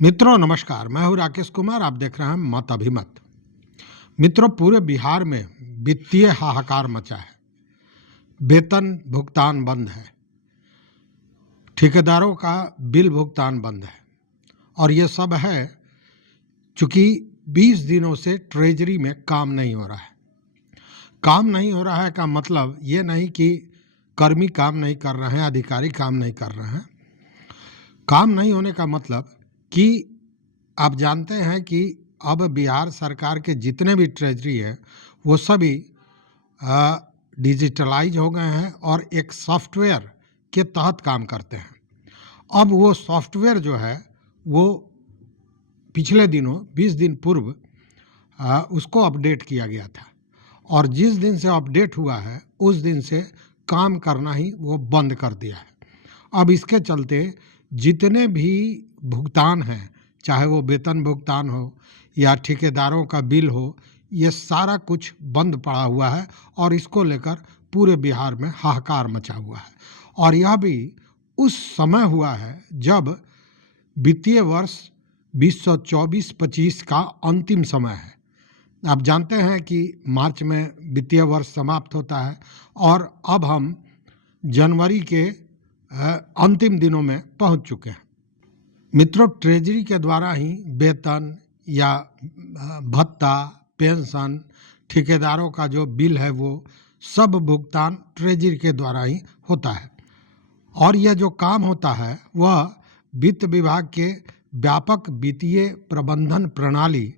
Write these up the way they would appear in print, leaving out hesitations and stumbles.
मित्रों नमस्कार, मैं हूं राकेश कुमार। आप देख रहे हैं मत अभिमत। मित्रों, पूरे बिहार में वित्तीय हाहाकार मचा है। वेतन भुगतान बंद है, ठेकेदारों का बिल भुगतान बंद है और ये सब है चूंकि 20 दिनों से ट्रेजरी में काम नहीं हो रहा है। काम नहीं हो रहा है का मतलब ये नहीं कि कर्मी काम नहीं कर रहे हैं, अधिकारी काम नहीं कर रहे हैं। काम नहीं होने का मतलब कि आप जानते हैं कि अब बिहार सरकार के जितने भी ट्रेजरी है वो सभी डिजिटलाइज हो गए हैं और एक सॉफ्टवेयर के तहत काम करते हैं। अब वो सॉफ्टवेयर जो है वो पिछले दिनों 20 दिन पूर्व उसको अपडेट किया गया था और जिस दिन से अपडेट हुआ है उस दिन से काम करना ही वो बंद कर दिया है। अब इसके चलते जितने भी भुगतान हैं, चाहे वो वेतन भुगतान हो या ठेकेदारों का बिल हो, ये सारा कुछ बंद पड़ा हुआ है और इसको लेकर पूरे बिहार में हाहाकार मचा हुआ है। और यह भी उस समय हुआ है जब वित्तीय वर्ष 2024-25 का अंतिम समय है। आप जानते हैं कि मार्च में वित्तीय वर्ष समाप्त होता है और अब हम जनवरी के अंतिम दिनों में पहुंच चुके हैं। मित्रों, ट्रेजरी के द्वारा ही वेतन या भत्ता, पेंशन, ठेकेदारों का जो बिल है वो सब भुगतान ट्रेजरी के द्वारा ही होता है। और यह जो काम होता है वह वित्त विभाग के व्यापक वित्तीय प्रबंधन प्रणाली,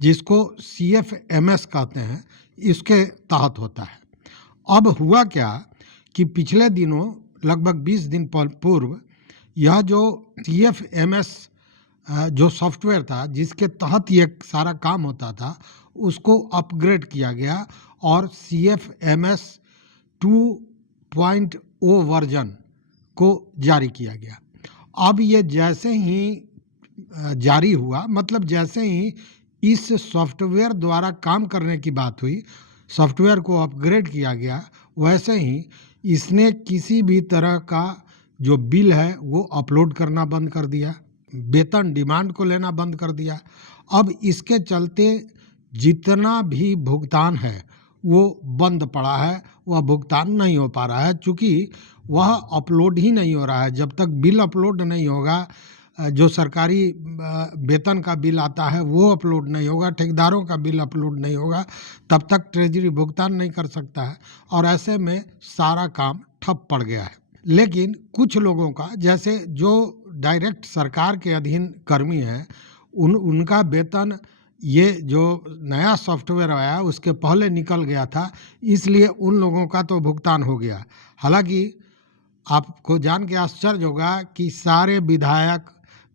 जिसको CFMS कहते हैं, इसके तहत होता है। अब हुआ क्या कि पिछले दिनों लगभग 20 दिन पूर्व यह जो CFMS जो सॉफ्टवेयर था जिसके तहत ये सारा काम होता था उसको अपग्रेड किया गया और CFMS 2.0 वर्जन को जारी किया गया। अब ये जैसे ही जारी हुआ, मतलब जैसे ही इस सॉफ्टवेयर द्वारा काम करने की बात हुई, सॉफ्टवेयर को अपग्रेड किया गया, वैसे ही इसने किसी भी तरह का जो बिल है वो अपलोड करना बंद कर दिया, वेतन डिमांड को लेना बंद कर दिया। अब इसके चलते जितना भी भुगतान है वो बंद पड़ा है, वह भुगतान नहीं हो पा रहा है क्योंकि वह अपलोड ही नहीं हो रहा है। जब तक बिल अपलोड नहीं होगा, जो सरकारी वेतन का बिल आता है वो अपलोड नहीं होगा, ठेकेदारों का बिल अपलोड नहीं होगा, तब तक ट्रेजरी भुगतान नहीं कर सकता है और ऐसे में सारा काम ठप पड़ गया है। लेकिन कुछ लोगों का, जैसे जो डायरेक्ट सरकार के अधीन कर्मी हैं, उनका वेतन ये जो नया सॉफ्टवेयर आया उसके पहले निकल गया था, इसलिए उन लोगों का तो भुगतान हो गया। हालांकि आपको जान के आश्चर्य होगा कि सारे विधायक,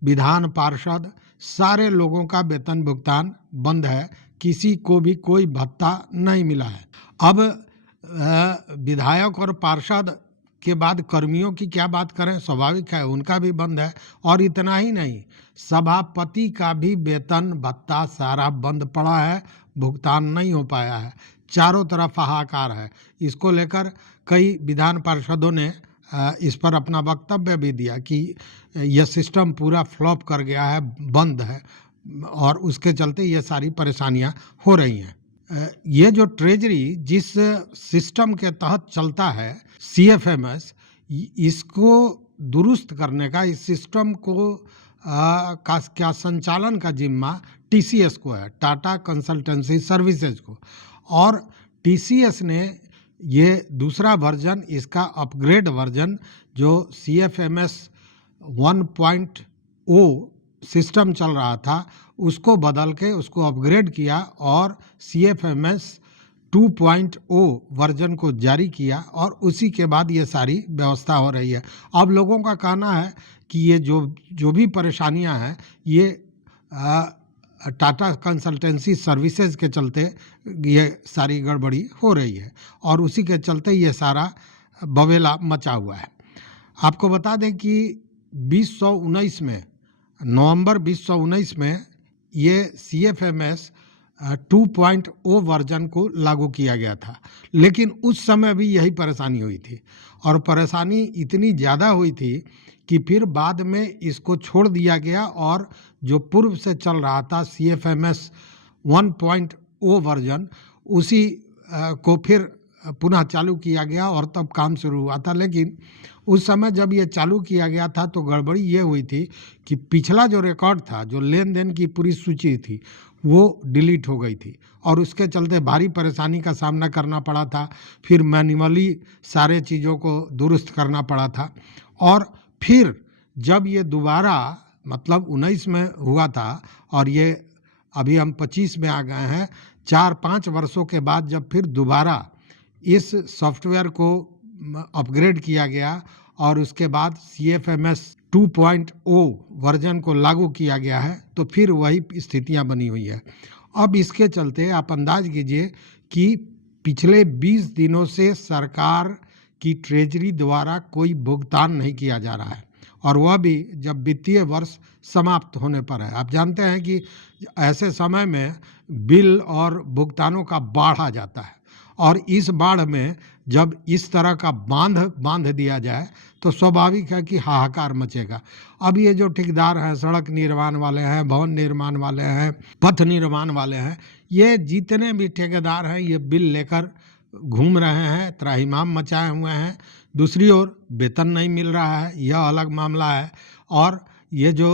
विधान पार्षद, सारे लोगों का वेतन भुगतान बंद है, किसी को भी कोई भत्ता नहीं मिला है। अब विधायक और पार्षद के बाद कर्मियों की क्या बात करें, स्वाभाविक है उनका भी बंद है। और इतना ही नहीं, सभापति का भी वेतन भत्ता सारा बंद पड़ा है, भुगतान नहीं हो पाया है। चारों तरफ हाहाकार है। इसको लेकर कई विधान पार्षदों ने इस पर अपना वक्तव्य भी दिया कि यह सिस्टम पूरा फ्लॉप कर गया है, बंद है और उसके चलते ये सारी परेशानियां हो रही हैं। ये जो ट्रेजरी जिस सिस्टम के तहत चलता है, CFMS, इसको दुरुस्त करने का, इस सिस्टम को क्या संचालन का जिम्मा TCS को है, टाटा कंसल्टेंसी सर्विसेज को। और TCS ने ये दूसरा वर्जन, इसका अपग्रेड वर्जन जो CFMS 1.0 सिस्टम चल रहा था उसको बदल के उसको अपग्रेड किया और CFMS 2.0 वर्जन को जारी किया और उसी के बाद ये सारी व्यवस्था हो रही है। अब लोगों का कहना है कि ये जो भी परेशानियां हैं ये टाटा कंसल्टेंसी सर्विसेज के चलते ये सारी गड़बड़ी हो रही है और उसी के चलते ये सारा बवेला मचा हुआ है। आपको बता दें कि 2019 में, नवंबर 2019 में ये CFMS 2.0 वर्जन को लागू किया गया था, लेकिन उस समय भी यही परेशानी हुई थी और परेशानी इतनी ज़्यादा हुई थी कि फिर बाद में इसको छोड़ दिया गया और जो पूर्व से चल रहा था CFMS 1.0 वर्जन, उसी को फिर पुनः चालू किया गया और तब काम शुरू हुआ था। लेकिन उस समय जब ये चालू किया गया था तो गड़बड़ी ये हुई थी कि पिछला जो रिकॉर्ड था, जो लेन देन की पूरी सूची थी, वो डिलीट हो गई थी और उसके चलते भारी परेशानी का सामना करना पड़ा था। फिर मैन्युअली सारे चीज़ों को दुरुस्त करना पड़ा था और फिर जब ये दोबारा मतलब 19 में हुआ था और ये अभी हम 25 में आ गए हैं, 4-5 वर्षों के बाद जब फिर दोबारा इस सॉफ्टवेयर को अपग्रेड किया गया और उसके बाद CFMS 2.0 वर्जन को लागू किया गया है, तो फिर वही स्थितियां बनी हुई है। अब इसके चलते आप अंदाज कीजिए कि पिछले 20 दिनों से सरकार की ट्रेजरी द्वारा कोई भुगतान नहीं किया जा रहा है और वह भी जब वित्तीय वर्ष समाप्त होने पर है। आप जानते हैं कि ऐसे समय में बिल और भुगतानों का बाढ़ आ जाता है और इस बाढ़ में जब इस तरह का बांध दिया जाए तो स्वाभाविक है कि हाहाकार मचेगा। अब ये जो ठेकेदार हैं, सड़क निर्माण वाले हैं, भवन निर्माण वाले हैं, पथ निर्माण वाले हैं, ये जितने भी ठेकेदार हैं ये बिल लेकर घूम रहे हैं, त्राहिमाम मचाए हुए हैं। दूसरी ओर वेतन नहीं मिल रहा है, यह अलग मामला है। और ये जो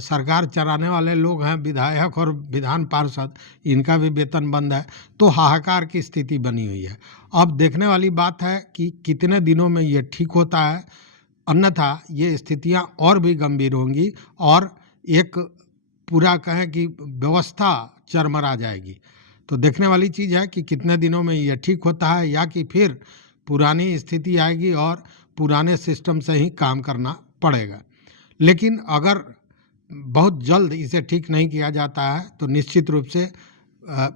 सरकार चलाने वाले लोग हैं, विधायक और विधान पार्षद, इनका भी वेतन बंद है, तो हाहाकार की स्थिति बनी हुई है। अब देखने वाली बात है कि कितने दिनों में ये ठीक होता है, अन्यथा ये स्थितियां और भी गंभीर होंगी और एक पूरा कहें कि व्यवस्था चरमरा जाएगी। तो देखने वाली चीज़ है कि कितने दिनों में ये ठीक होता है या कि फिर पुरानी स्थिति आएगी और पुराने सिस्टम से ही काम करना पड़ेगा। लेकिन अगर बहुत जल्द इसे ठीक नहीं किया जाता है तो निश्चित रूप से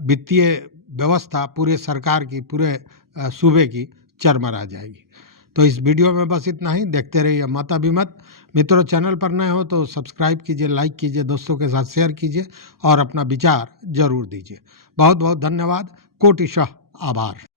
वित्तीय व्यवस्था पूरे सरकार की, पूरे सूबे की चरमरा जाएगी। तो इस वीडियो में बस इतना ही। देखते रहिए मत अभिमत। मित्रों, चैनल पर नए हो तो सब्सक्राइब कीजिए, लाइक कीजिए, दोस्तों के साथ शेयर कीजिए और अपना विचार जरूर दीजिए। बहुत बहुत धन्यवाद। कोटिशः आभार।